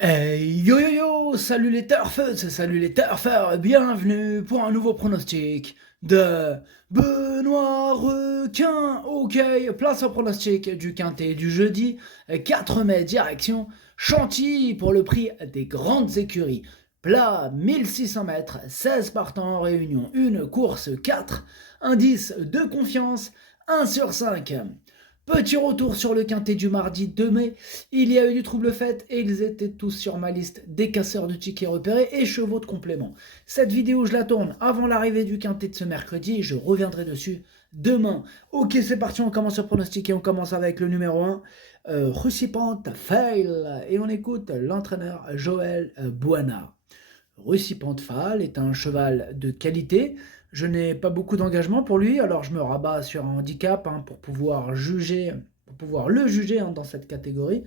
Yo yo yo, salut les turfeuses, salut les turfeurs, bienvenue pour un nouveau pronostic de Benoît Requin. Ok, place au pronostic du quintet du jeudi 4 mai, direction Chantilly pour le prix des grandes écuries. Plat 1600 mètres, 16 partants en réunion, une course 4, indice de confiance 1 sur 5. Petit retour sur le quintet du mardi 2 mai. Il y a eu du trouble fait et ils étaient tous sur ma liste des casseurs de tickets repérés et chevaux de complément. Cette vidéo, je la tourne avant l'arrivée du quintet de ce mercredi et je reviendrai dessus demain. Ok, c'est parti, on commence à pronostiquer. On commence avec le numéro 1, Russipante Fail. Et on écoute l'entraîneur Joël Buana. Russipante Fail est un cheval de qualité. Je n'ai pas beaucoup d'engagement pour lui, alors je me rabats sur un handicap pour pouvoir le juger dans cette catégorie.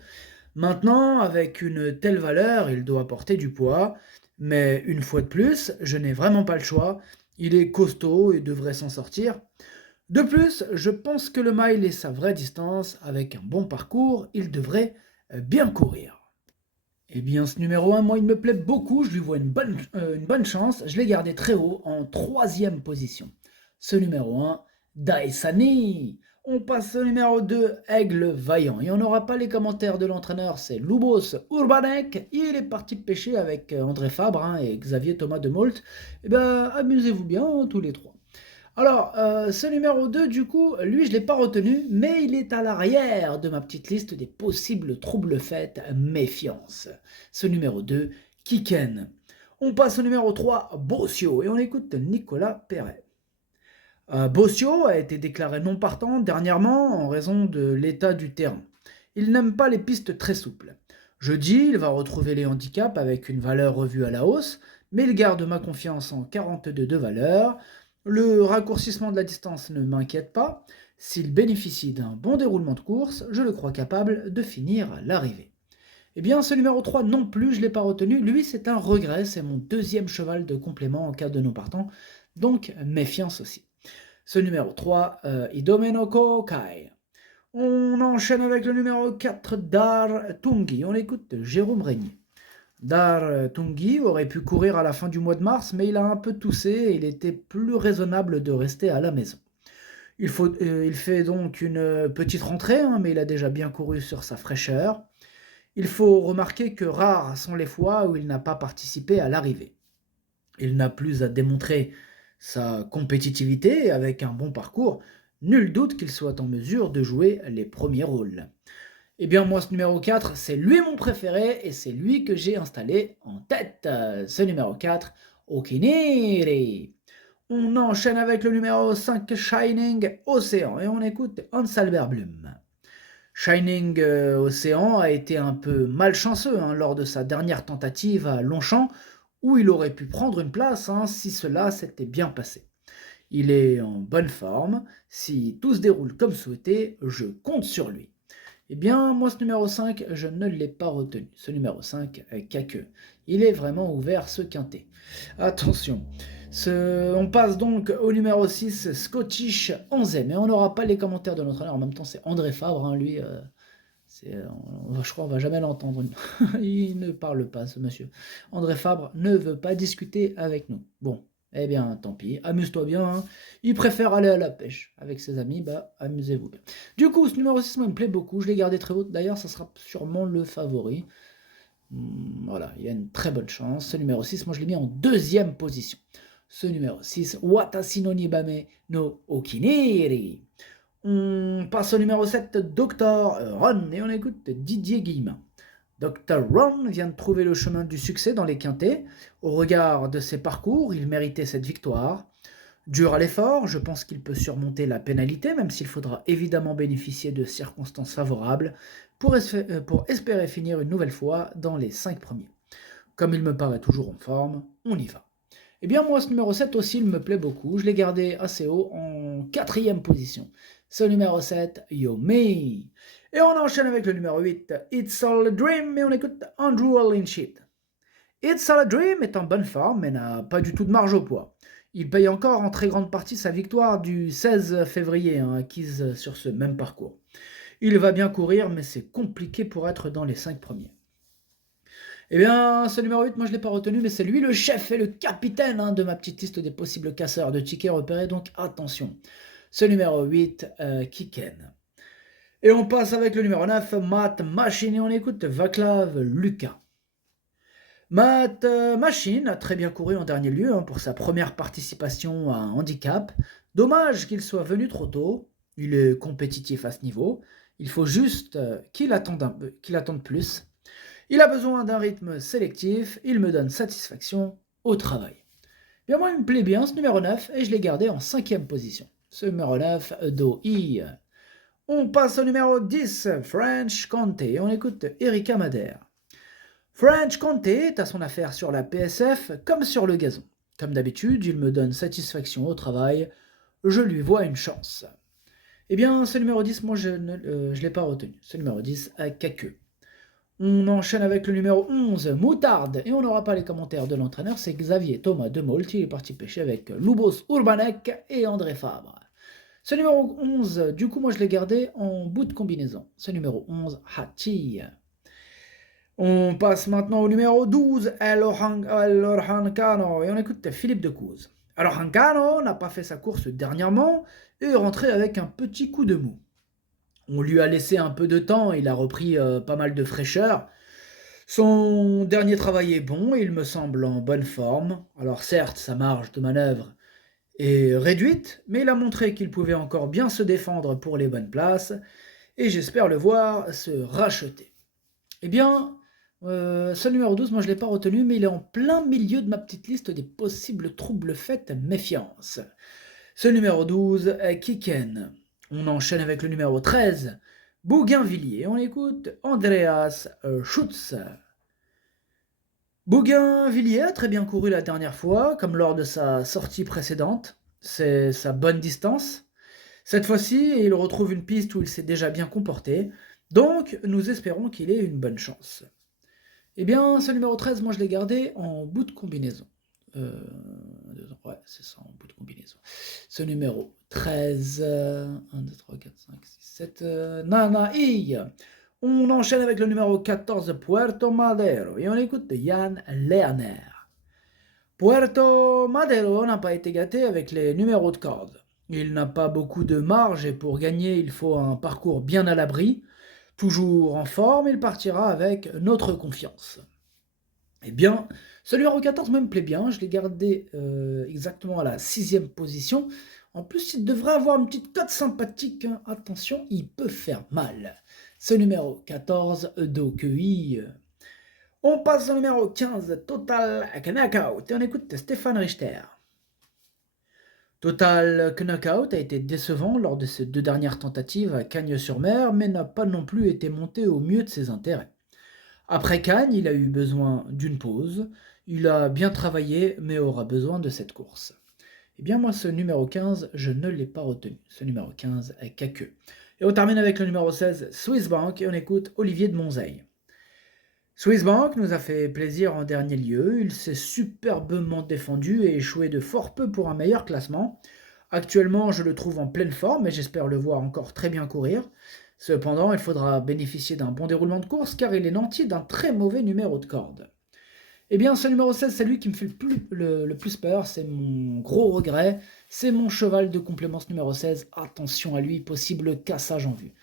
Maintenant, avec une telle valeur, il doit porter du poids, mais une fois de plus, je n'ai vraiment pas le choix. Il est costaud et devrait s'en sortir. De plus, je pense que le mile est sa vraie distance. Avec un bon parcours, il devrait bien courir. Eh bien, ce numéro 1, moi, il me plaît beaucoup. Je lui vois une bonne chance. Je l'ai gardé très haut, en troisième position. Ce numéro 1, Daesani. On passe au numéro 2, Aigle Vaillant. Et on n'aura pas les commentaires de l'entraîneur, c'est Lubos Urbanek. Il est parti pêcher avec André Fabre et Xavier Thomas de Molt. Eh bien, amusez-vous bien, tous les trois. Alors, ce numéro 2, du coup, lui, je ne l'ai pas retenu, mais il est à l'arrière de ma petite liste des possibles troubles faits, méfiance. Ce numéro 2, Kiken. On passe au numéro 3, Bossio, et on écoute Nicolas Perret. Bossio a été déclaré non partant dernièrement en raison de l'état du terrain. Il n'aime pas les pistes très souples. Jeudi, il va retrouver les handicaps avec une valeur revue à la hausse, mais il garde ma confiance en 42 de valeur. Le raccourcissement de la distance ne m'inquiète pas. S'il bénéficie d'un bon déroulement de course, je le crois capable de finir l'arrivée. Eh bien, ce numéro 3 non plus, je ne l'ai pas retenu. Lui, c'est un regret, c'est mon deuxième cheval de complément en cas de non partant, donc méfiance aussi. Ce numéro 3, Idomenoko Kai. On enchaîne avec le numéro 4, Dar Tungi. On écoute Jérôme Régnier. Dar Tungi aurait pu courir à la fin du mois de mars, mais il a un peu toussé et il était plus raisonnable de rester à la maison. Il fait donc une petite rentrée, mais il a déjà bien couru sur sa fraîcheur. Il faut remarquer que rares sont les fois où il n'a pas participé à l'arrivée. Il n'a plus à démontrer sa compétitivité et avec un bon parcours, nul doute qu'il soit en mesure de jouer les premiers rôles. Eh bien moi ce numéro 4, c'est lui mon préféré et c'est lui que j'ai installé en tête. Ce numéro 4, Okiniri. On enchaîne avec le numéro 5, Shining Océan, et on écoute Hans Albert Blum. Shining Océan a été un peu malchanceux lors de sa dernière tentative à Longchamp, où il aurait pu prendre une place si cela s'était bien passé. Il est en bonne forme, si tout se déroule comme souhaité, je compte sur lui. Eh bien, moi, ce numéro 5, je ne l'ai pas retenu. Ce numéro 5, Caqueux. Il est vraiment ouvert, ce quintet. Attention. On passe donc au numéro 6, Scottish 11e. Mais on n'aura pas les commentaires de notre entraîneur. En même temps, c'est André Fabre. Lui, je crois qu'on va jamais l'entendre. Il ne parle pas, ce monsieur. André Fabre ne veut pas discuter avec nous. Bon, eh bien, tant pis. Amuse-toi bien. Il préfère aller à la pêche avec ses amis. Bah, amusez-vous bien. Du coup, ce numéro 6 me plaît beaucoup. Je l'ai gardé très haut. D'ailleurs, ça sera sûrement le favori. Voilà, il y a une très bonne chance. Ce numéro 6, moi, je l'ai mis en deuxième position. Ce numéro 6, Watashi no Nibame no Okiniri. On passe au numéro 7, Dr. Ron, et on écoute Didier Guillemin. Dr. Ron vient de trouver le chemin du succès dans les quintets. Au regard de ses parcours, il méritait cette victoire. Dur à l'effort, je pense qu'il peut surmonter la pénalité, même s'il faudra évidemment bénéficier de circonstances favorables pour espérer finir une nouvelle fois dans les 5 premiers. Comme il me paraît toujours en forme, on y va. Eh bien moi ce numéro 7 aussi il me plaît beaucoup, je l'ai gardé assez haut en quatrième position. Ce numéro 7, Yo Me. Et on enchaîne avec le numéro 8, It's All a Dream, et on écoute Andrew Lynchit. It's All a Dream est en bonne forme mais n'a pas du tout de marge au poids. Il paye encore en très grande partie sa victoire du 16 février, acquise sur ce même parcours. Il va bien courir mais c'est compliqué pour être dans les 5 premiers. Eh bien, ce numéro 8, moi je ne l'ai pas retenu, mais c'est lui le chef et le capitaine de ma petite liste des possibles casseurs de tickets repérés, donc attention. Ce numéro 8, Kiken. Et on passe avec le numéro 9, Matt Machine, et on écoute Vaclav Lucas. Matt Machine a très bien couru en dernier lieu pour sa première participation à un handicap. Dommage qu'il soit venu trop tôt. Il est compétitif à ce niveau. Il faut juste qu'il attende plus. Il a besoin d'un rythme sélectif. Il me donne satisfaction au travail. Bien, moi, il me plaît bien ce numéro 9 et je l'ai gardé en 5e position. Ce numéro 9, Do-I. On passe au numéro 10, French Conte. Et on écoute Erika Madère. French Conte est à son affaire sur la PSF comme sur le gazon. Comme d'habitude, il me donne satisfaction au travail. Je lui vois une chance. Eh bien, ce numéro 10, moi, je ne l'ai pas retenu. Ce numéro 10, Kaku. On enchaîne avec le numéro 11, Moutarde. Et on n'aura pas les commentaires de l'entraîneur, c'est Xavier Thomas Demolt. Il est parti pêcher avec Lubos Urbanek et André Fabre. Ce numéro 11, du coup, moi, je l'ai gardé en bout de combinaison. Ce numéro 11, Hachi. On passe maintenant au numéro 12, El Orhancano, et on écoute Philippe Decouze. El Orhancano n'a pas fait sa course dernièrement et est rentré avec un petit coup de mou. On lui a laissé un peu de temps, il a repris pas mal de fraîcheur. Son dernier travail est bon, il me semble en bonne forme. Alors certes, sa marge de manœuvre est réduite, mais il a montré qu'il pouvait encore bien se défendre pour les bonnes places, et j'espère le voir se racheter. Eh bien, ce numéro 12, moi je ne l'ai pas retenu, mais il est en plein milieu de ma petite liste des possibles troubles faits, méfiance. Ce numéro 12, Kiken. On enchaîne avec le numéro 13, Bougainvilliers. On écoute Andreas Schutz. Bougainvilliers a très bien couru la dernière fois, comme lors de sa sortie précédente. C'est sa bonne distance. Cette fois-ci, il retrouve une piste où il s'est déjà bien comporté. Donc, nous espérons qu'il ait une bonne chance. Eh bien, ce numéro 13, moi je l'ai gardé en bout de combinaison. Ouais, c'est ça, en bout de combinaison. Ce numéro 13, 1, 2, 3, 4, 5, 6, 7, Nanaï. On enchaîne avec le numéro 14, Puerto Madero, et on écoute Yann Lerner. Puerto Madero n'a pas été gâté avec les numéros de corde. Il n'a pas beaucoup de marge et pour gagner, il faut un parcours bien à l'abri. Toujours en forme, il partira avec notre confiance. Eh bien, ce numéro 14 me plaît bien, je l'ai gardé exactement à la 6e position. En plus, il devrait avoir une petite cote sympathique. Attention, il peut faire mal. Ce numéro 14, Dokui. On passe au numéro 15, Total Knockout, et on écoute Stéphane Richter. Total Knockout a été décevant lors de ses 2 dernières tentatives à Cagnes-sur-Mer, mais n'a pas non plus été monté au mieux de ses intérêts. Après Cagnes, il a eu besoin d'une pause, il a bien travaillé, mais aura besoin de cette course. Eh bien moi, ce numéro 15, je ne l'ai pas retenu. Ce numéro 15 est Kaku. Et on termine avec le numéro 16, Swiss Bank, et on écoute Olivier de Monzeil. Swiss Bank nous a fait plaisir en dernier lieu, il s'est superbement défendu et échoué de fort peu pour un meilleur classement. Actuellement, je le trouve en pleine forme et j'espère le voir encore très bien courir. Cependant, il faudra bénéficier d'un bon déroulement de course car il est nanti d'un très mauvais numéro de corde. Eh bien, ce numéro 16, c'est lui qui me fait le plus peur, c'est mon gros regret, c'est mon cheval de complément, ce numéro 16, attention à lui, possible cassage en vue.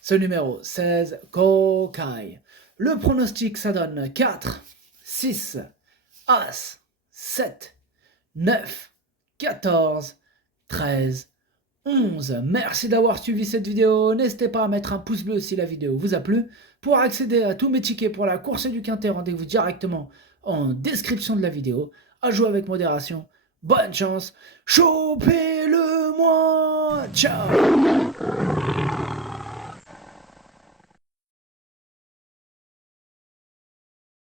Ce numéro 16, Kokai. Le pronostic, ça donne 4, 6, As, 7, 9, 14, 13, 11. Merci d'avoir suivi cette vidéo. N'hésitez pas à mettre un pouce bleu si la vidéo vous a plu. Pour accéder à tous mes tickets pour la course du Quintet, rendez-vous directement en description de la vidéo. À jouer avec modération. Bonne chance. Chopez-le-moi. Ciao.